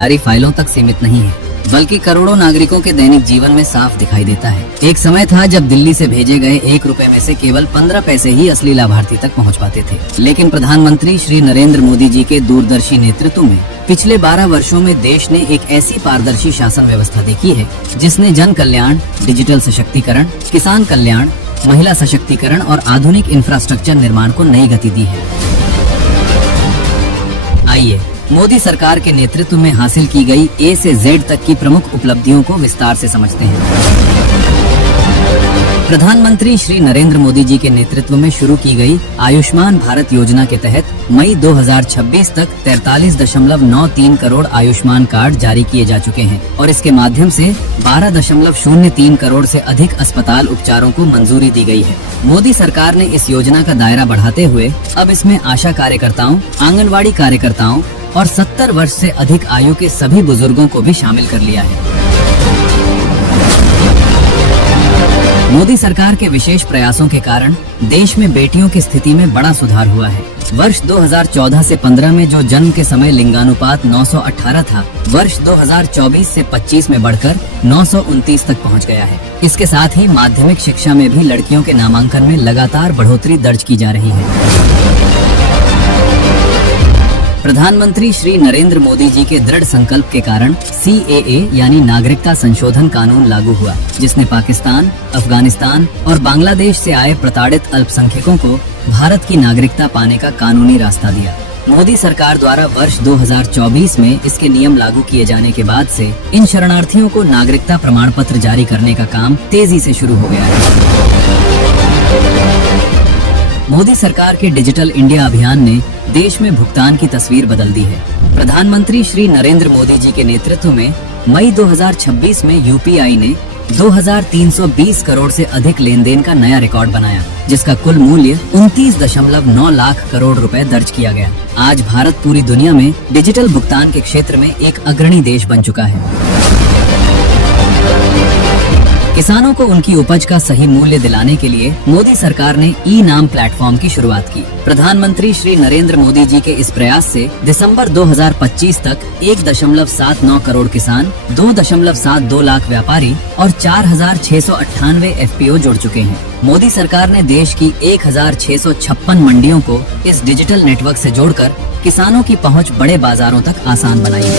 सारी फाइलों तक सीमित नहीं है, बल्कि करोड़ों नागरिकों के दैनिक जीवन में साफ दिखाई देता है। एक समय था जब दिल्ली से भेजे गए 1 रुपए में से केवल 15 पैसे ही असली लाभार्थी तक पहुंच पाते थे। लेकिन प्रधानमंत्री श्री नरेंद्र मोदी जी के दूरदर्शी नेतृत्व में पिछले 12 वर्षों में देश ने एक ऐसी पारदर्शी शासन व्यवस्था देखी है जिसने जन कल्याण, डिजिटल सशक्तिकरण, किसान कल्याण, महिला सशक्तिकरण और आधुनिक इंफ्रास्ट्रक्चर निर्माण को नई गति दी है। आइए मोदी सरकार के नेतृत्व में हासिल की गई A से Z तक की प्रमुख उपलब्धियों को विस्तार से समझते हैं। प्रधानमंत्री श्री नरेंद्र मोदी जी के नेतृत्व में शुरू की गई आयुष्मान भारत योजना के तहत मई 2026 तक 43.93 करोड़ आयुष्मान कार्ड जारी किए जा चुके हैं और इसके माध्यम से 12.03 करोड़ से अधिक अस्पताल उपचारों को मंजूरी दी गई है। मोदी सरकार ने इस योजना का दायरा बढ़ाते हुए अब इसमें आशा कार्यकर्ताओं, आंगनवाड़ी कार्यकर्ताओं और 70 वर्ष से अधिक आयु के सभी बुजुर्गों को भी शामिल कर लिया है। मोदी सरकार के विशेष प्रयासों के कारण देश में बेटियों की स्थिति में बड़ा सुधार हुआ है। वर्ष 2014 से 15 में जो जन्म के समय लिंगानुपात 918 था, वर्ष 2024 से 25 में बढ़कर 929 तक पहुंच गया है। इसके साथ ही माध्यमिक शिक्षा में भी लड़कियों के नामांकन में लगातार बढ़ोतरी दर्ज की जा रही है। प्रधानमंत्री श्री नरेंद्र मोदी जी के दृढ़ संकल्प के कारण CAA यानी नागरिकता संशोधन कानून लागू हुआ, जिसने पाकिस्तान, अफगानिस्तान और बांग्लादेश से आए प्रताड़ित अल्पसंख्यकों को भारत की नागरिकता पाने का कानूनी रास्ता दिया। मोदी सरकार द्वारा वर्ष 2024 में इसके नियम लागू किए जाने के बाद से इन शरणार्थियों को नागरिकता प्रमाण पत्र जारी करने का काम तेजी से शुरू हो गया है। मोदी सरकार के डिजिटल इंडिया अभियान ने देश में भुगतान की तस्वीर बदल दी है। प्रधानमंत्री श्री नरेंद्र मोदी जी के नेतृत्व में मई 2026 में UPI ने 2320 करोड़ से अधिक लेन देन का नया रिकॉर्ड बनाया, जिसका कुल मूल्य 29.9 लाख करोड़ रुपए दर्ज किया गया। आज भारत पूरी दुनिया में डिजिटल भुगतान के क्षेत्र में एक अग्रणी देश बन चुका है। किसानों को उनकी उपज का सही मूल्य दिलाने के लिए मोदी सरकार ने ई-नाम प्लेटफॉर्म की शुरुआत की। प्रधानमंत्री श्री नरेंद्र मोदी जी के इस प्रयास से दिसंबर 2025 तक 1.79 करोड़ किसान, 2.72 लाख व्यापारी और 4,698 FPO जुड़ चुके हैं। मोदी सरकार ने देश की 1,656 मंडियों को इस डिजिटल नेटवर्क से जोड़कर किसानों की पहुंच बड़े बाजारों तक आसान बनाई है।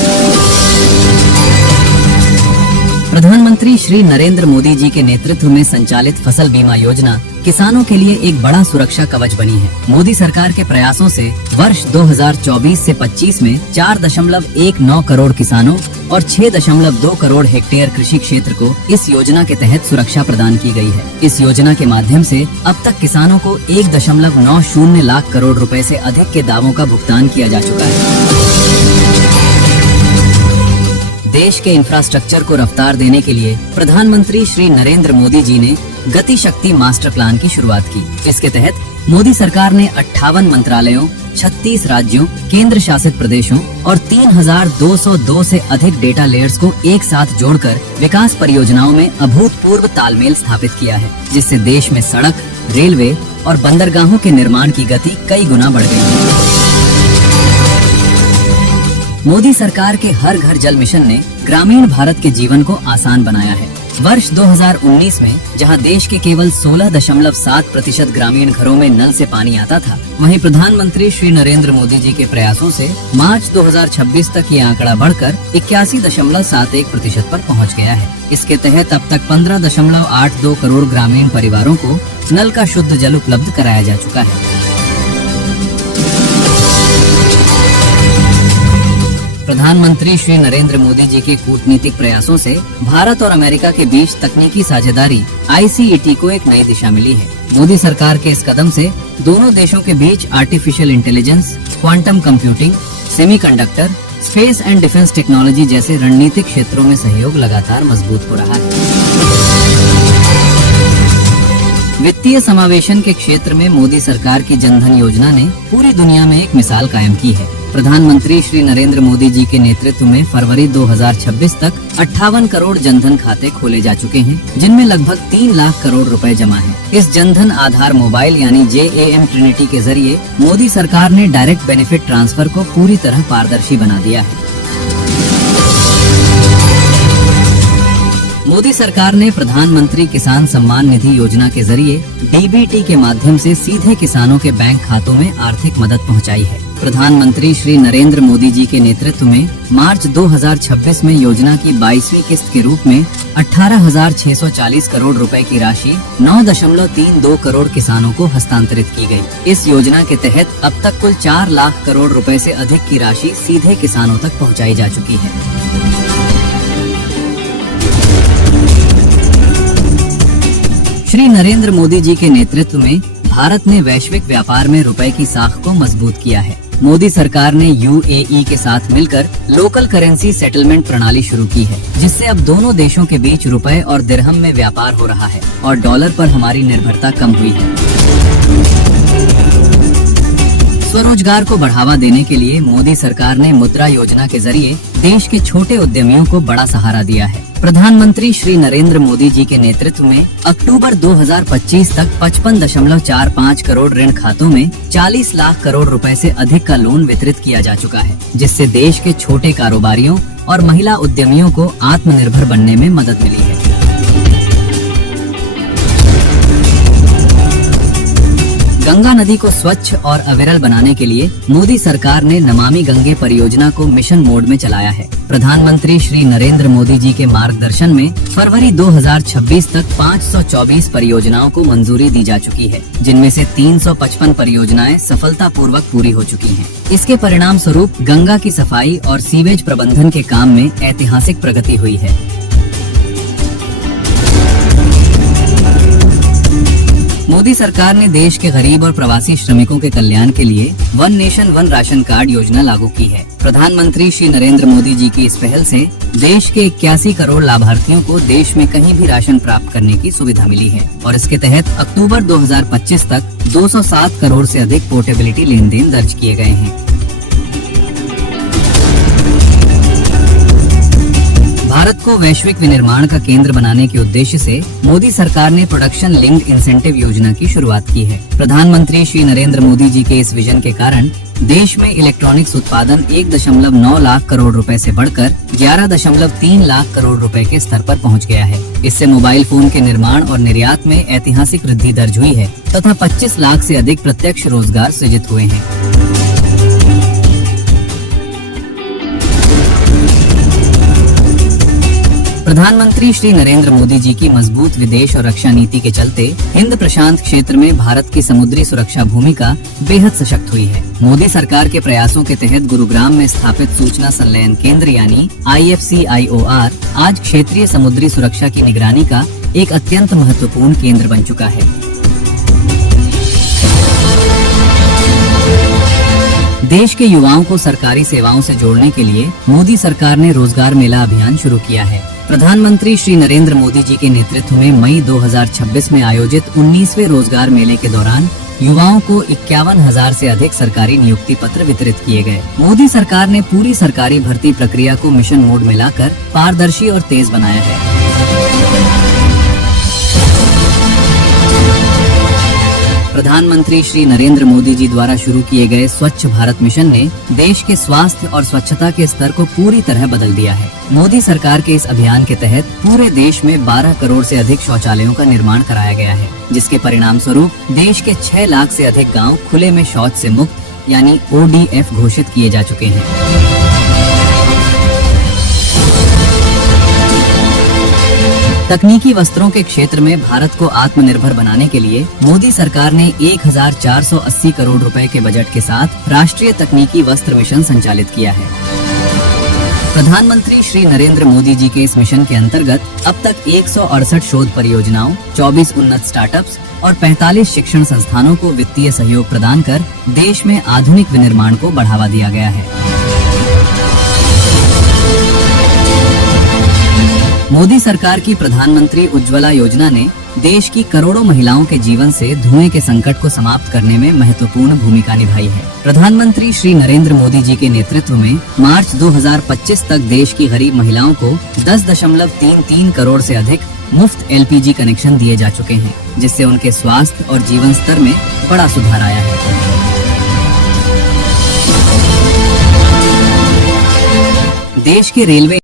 प्रधानमंत्री श्री नरेंद्र मोदी जी के नेतृत्व में संचालित फसल बीमा योजना किसानों के लिए एक बड़ा सुरक्षा कवच बनी है। मोदी सरकार के प्रयासों से वर्ष 2024 से 25 में 4.19 करोड़ किसानों और 6.2 करोड़ हेक्टेयर कृषि क्षेत्र को इस योजना के तहत सुरक्षा प्रदान की गई है। इस योजना के माध्यम से अब तक किसानों को 1.90 लाख करोड़ रुपए से अधिक के दावों का भुगतान किया जा चुका है। देश के इंफ्रास्ट्रक्चर को रफ्तार देने के लिए प्रधानमंत्री श्री नरेंद्र मोदी जी ने गति शक्ति मास्टर प्लान की शुरुआत की। इसके तहत मोदी सरकार ने 58 मंत्रालयों, 36 राज्यों, केंद्र शासित प्रदेशों और 3,202 से अधिक डेटा लेयर्स को एक साथ जोड़कर विकास परियोजनाओं में अभूतपूर्व तालमेल स्थापित किया है, जिससे देश में सड़क, रेलवे और बंदरगाहों के निर्माण की गति कई गुना बढ़ गई है। मोदी सरकार के हर घर जल मिशन ने ग्रामीण भारत के जीवन को आसान बनाया है। वर्ष 2019 में जहां देश के केवल 16.7% ग्रामीण घरों में नल से पानी आता था, वहीं प्रधानमंत्री श्री नरेंद्र मोदी जी के प्रयासों से मार्च 2026 तक ये आंकड़ा बढ़कर 81.71% पर पहुंच गया है। इसके तहत अब तक 15.82 करोड़ ग्रामीण परिवारों को नल का शुद्ध जल उपलब्ध कराया जा चुका है। प्रधानमंत्री श्री नरेंद्र मोदी जी के कूटनीतिक प्रयासों से भारत और अमेरिका के बीच तकनीकी साझेदारी ICET को एक नई दिशा मिली है। मोदी सरकार के इस कदम से दोनों देशों के बीच artificial intelligence, quantum computing, semiconductor, space and defence technology जैसे रणनीतिक क्षेत्रों में सहयोग लगातार मजबूत हो रहा है। वित्तीय समावेशन के क्षेत्र में मोदी सरकार की जनधन योजना ने पूरी दुनिया में एक मिसाल कायम की है। प्रधानमंत्री श्री नरेंद्र मोदी जी के नेतृत्व में फरवरी 2026 तक 58 करोड़ जनधन खाते खोले जा चुके हैं, जिनमें लगभग 3 लाख करोड़ रुपए जमा हैं। इस जनधन आधार मोबाइल यानी JAM ट्रिनिटी के जरिए मोदी सरकार ने डायरेक्ट बेनिफिट ट्रांसफर को पूरी तरह पारदर्शी बना दिया है। मोदी सरकार ने प्रधानमंत्री किसान सम्मान निधि योजना के जरिए डीबीटी के माध्यम से सीधे किसानों के बैंक खातों में आर्थिक मदद पहुंचाई है। प्रधानमंत्री श्री नरेंद्र मोदी जी के नेतृत्व में मार्च 2026 में योजना की 22वीं किस्त के रूप में 18,640 करोड़ रुपए की राशि 9.32 करोड़ किसानों को हस्तांतरित की गई। इस योजना के तहत अब तक कुल 4 लाख करोड़ रुपए से अधिक की राशि सीधे किसानों तक पहुंचाई जा चुकी है। श्री नरेंद्र मोदी जी के नेतृत्व में भारत ने वैश्विक व्यापार में रुपए की साख को मजबूत किया है। मोदी सरकार ने यूएई के साथ मिलकर लोकल करेंसी सेटलमेंट प्रणाली शुरू की है, जिससे अब दोनों देशों के बीच रुपए और दिरहम में व्यापार हो रहा है और डॉलर पर हमारी निर्भरता कम हुई है। स्वरोजगार को बढ़ावा देने के लिए मोदी सरकार ने मुद्रा योजना के जरिए देश के छोटे उद्यमियों को बड़ा सहारा दिया है। प्रधानमंत्री श्री नरेंद्र मोदी जी के नेतृत्व में अक्टूबर 2025 तक 55.45 करोड़ ऋण खातों में 40 लाख करोड़ रुपए से अधिक का लोन वितरित किया जा चुका है, जिससे देश के छोटे कारोबारियों और महिला उद्यमियों को आत्मनिर्भर बनने में मदद मिली है। गंगा नदी को स्वच्छ और अविरल बनाने के लिए मोदी सरकार ने नमामि गंगे परियोजना को मिशन मोड में चलाया है। प्रधानमंत्री श्री नरेंद्र मोदी जी के मार्गदर्शन में फरवरी 2026 तक 524 परियोजनाओं को मंजूरी दी जा चुकी है, जिनमें से 355 परियोजनाएं सफलतापूर्वक पूरी हो चुकी हैं। इसके परिणाम स्वरूप गंगा की सफाई और सीवेज प्रबंधन के काम में ऐतिहासिक प्रगति हुई है। मोदी सरकार ने देश के गरीब और प्रवासी श्रमिकों के कल्याण के लिए one nation one ration card योजना लागू की है। प्रधानमंत्री श्री नरेंद्र मोदी जी की इस पहल से देश के 81 करोड़ लाभार्थियों को देश में कहीं भी राशन प्राप्त करने की सुविधा मिली है और इसके तहत अक्टूबर 2025 तक 207 करोड़ से अधिक पोर्टेबिलिटी लेन देन दर्ज किए गए हैं। भारत को वैश्विक विनिर्माण का केंद्र बनाने के उद्देश्य से मोदी सरकार ने प्रोडक्शन लिंक्ड इंसेंटिव योजना की शुरुआत की है। प्रधानमंत्री श्री नरेंद्र मोदी जी के इस विजन के कारण देश में इलेक्ट्रॉनिक्स उत्पादन 1.9 लाख करोड़ रुपए से बढ़कर 11.3 लाख करोड़ रुपए के स्तर पर पहुंच गया है। इससे मोबाइल फोन के निर्माण और निर्यात में ऐतिहासिक वृद्धि दर्ज हुई है तथा 25 लाख से अधिक प्रत्यक्ष रोजगार सृजित हुए हैं। प्रधानमंत्री श्री नरेंद्र मोदी जी की मजबूत विदेश और रक्षा नीति के चलते हिंद प्रशांत क्षेत्र में भारत की समुद्री सुरक्षा भूमिका बेहद सशक्त हुई है। मोदी सरकार के प्रयासों के तहत गुरुग्राम में स्थापित सूचना संलयन केंद्र यानी IFCIOR आज क्षेत्रीय समुद्री सुरक्षा की निगरानी का एक अत्यंत महत्वपूर्ण केंद्र बन चुका है। देश के युवाओं को सरकारी सेवाओं से जोड़ने के लिए मोदी सरकार ने रोजगार मेला अभियान शुरू किया है। प्रधानमंत्री श्री नरेंद्र मोदी जी के नेतृत्व में मई 2026 में आयोजित 19वें रोजगार मेले के दौरान युवाओं को 51,000 से अधिक सरकारी नियुक्ति पत्र वितरित किए गए। मोदी सरकार ने पूरी सरकारी भर्ती प्रक्रिया को मिशन मोड में लाकर पारदर्शी और तेज बनाया है। प्रधानमंत्री श्री नरेंद्र मोदी जी द्वारा शुरू किए गए स्वच्छ भारत मिशन ने देश के स्वास्थ्य और स्वच्छता के स्तर को पूरी तरह बदल दिया है। मोदी सरकार के इस अभियान के तहत पूरे देश में 12 करोड़ से अधिक शौचालयों का निर्माण कराया गया है, जिसके परिणाम स्वरूप देश के 6 लाख से अधिक गांव खुले में शौच से मुक्त यानी ODF घोषित किए जा चुके हैं। तकनीकी वस्त्रों के क्षेत्र में भारत को आत्मनिर्भर बनाने के लिए मोदी सरकार ने 1480 करोड़ रुपए के बजट के साथ राष्ट्रीय तकनीकी वस्त्र मिशन संचालित किया है। प्रधानमंत्री श्री नरेंद्र मोदी जी के इस मिशन के अंतर्गत अब तक 168 शोध परियोजनाओं, 24 उन्नत स्टार्टअप्स और 45 शिक्षण संस्थानों को वित्तीय सहयोग प्रदान कर देश में आधुनिक विनिर्माण को बढ़ावा दिया गया है। मोदी सरकार की प्रधानमंत्री उज्ज्वला योजना ने देश की करोड़ों महिलाओं के जीवन से धुएं के संकट को समाप्त करने में महत्वपूर्ण भूमिका निभाई है। प्रधानमंत्री श्री नरेंद्र मोदी जी के नेतृत्व में मार्च 2025 तक देश की गरीब महिलाओं को 10.33 करोड़ से अधिक मुफ्त LPG कनेक्शन दिए जा चुके हैं, जिससे उनके स्वास्थ्य और जीवन स्तर में बड़ा सुधार आया है। देश के रेलवे